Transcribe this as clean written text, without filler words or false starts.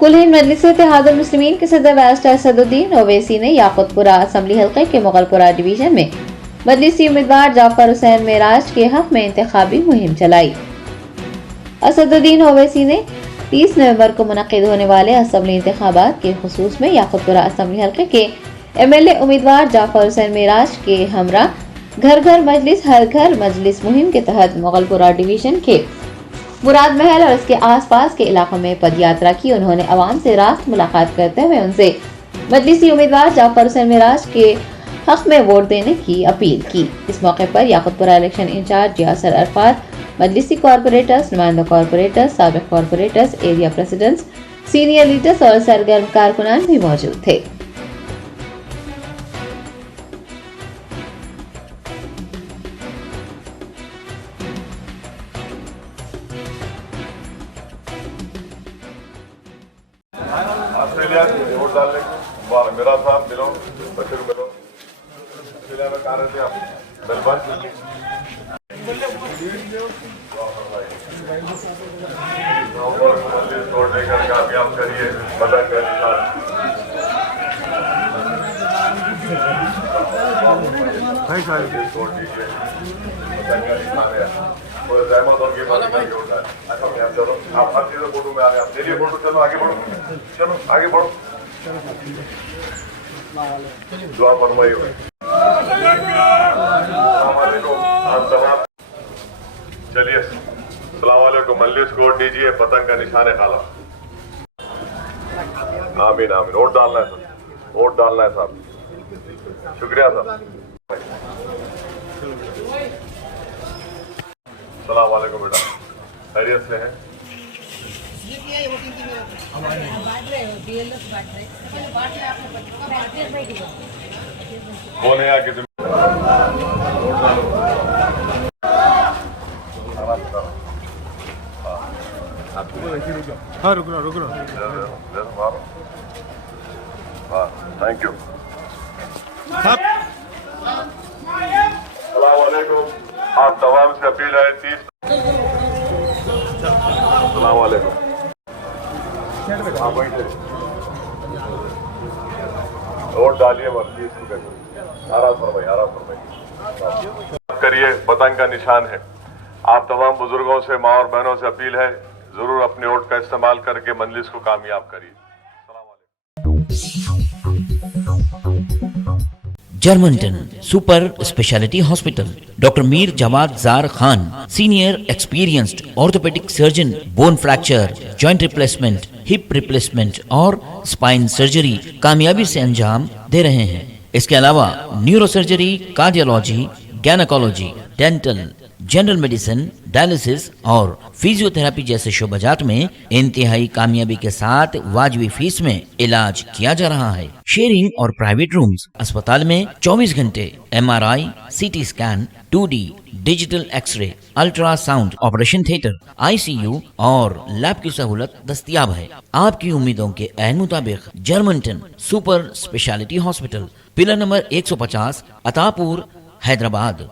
कुल हिंद मजलिस इत्तेहादुल मुस्लिमीन के सदर बैरिस्टर असदुद्दीन ओवैसी ने याकुतपुरा असम्बली हल्के के मुगलपुरा डिवीजन में मजलिसी उम्मीदवार जाफर हुसैन मेराज के हक में इंतखाबी मुहिम चलाई। असदुद्दीन ओवैसी ने 30 नवंबर को मुनक्किद होने वाले असम्बली इंतखाबात के खुसूस में याकुतपुरा असम्बली हल्के के MLA उम्मीदवार जाफर हुसैन मेराज के हमरा घर घर मजलिस हर घर मजलिस मुहिम के तहत मुगलपुरा डिवीजन के मुराद महल और इसके आसपास के इलाकों में पदयात्रा की। उन्होंने अवाम से रास्त मुलाकात करते हुए उनसे मजलिसी उम्मीदवार जाफर हुसैन मेराज के हक में वोट देने की अपील की। इस मौके पर याकुतपुरा इलेक्शन इंचार्ज यासर अरफात, मजलिसी कॉर्पोरेटर्स, नुमाइंदा कॉर्पोरेटर्स, साबिक corporators, area presidents, senior leaders और सरगर्म कारकुनान भी मौजूद थे। ऑस्ट्रेलिया वोट डालने मेरा साहब मिलो, बच्चे को मिलो। ऑस्ट्रेलिया में कहाँ रहते हैं आप? मेलबर्न। वोट देकर कामयाब करिए पतंग का निशान। वोट दीजिए, पतंग का निशान है। जहमत होगी अच्छा मैं चलो आप हर चीज़ फोटो में आ गए, आप चलिए फोटो, चलो आगे बढ़ो, चलो आगे बढ़ो। दुआ फरमाइए। चलिए सलाम वालेकुम। मजलिस को वोट दीजिए, पतंग का निशान है काला। आमीन आमीन। वोट डालना है सर, वोट डालना है साहब। शुक्रिया साहब। सलाम वालेकुम बेटा, खैरियत से हैं? कौन है आके तुम? हाँ रुक रहा हाँ थैंक यू। सलाम वालेकुम। आप तमाम से अपील है 30। सलाम वालेकुम। वोट डालिए मर्जी आराम फरमाइए, आराम फरमाइए करिए। पतंग का निशान है। आप तमाम बुजुर्गों से, माँ और बहनों से अपील है, जरूर अपने वोट का इस्तेमाल करके मजलिस को कामयाब करिए। Germanton super speciality hospital, doctor Mir Jawad Zar Khan, senior experienced orthopaedic surgeon, bone fracture, joint replacement, hip replacement और स्पाइन सर्जरी कामयाबी से अंजाम दे रहे हैं। इसके अलावा neuro surgery, cardiology, gynaecology, dental, general medicine, dialysis और फिजियोथेरेपी जैसे शोबाजात में इंतहाई कामयाबी के साथ वाजिबी फीस में इलाज किया जा रहा है। शेयरिंग और प्राइवेट रूम्स। अस्पताल में 24 घंटे MRI, CT scan, 2D digital xray, ultrasound, operation theatre, ICU और लैब की सहूलत दस्तयाब है। आपकी उम्मीदों के ऐन मुताबिक Germanton super speciality hospital, pillar number 150, Attapur, Hyderabad.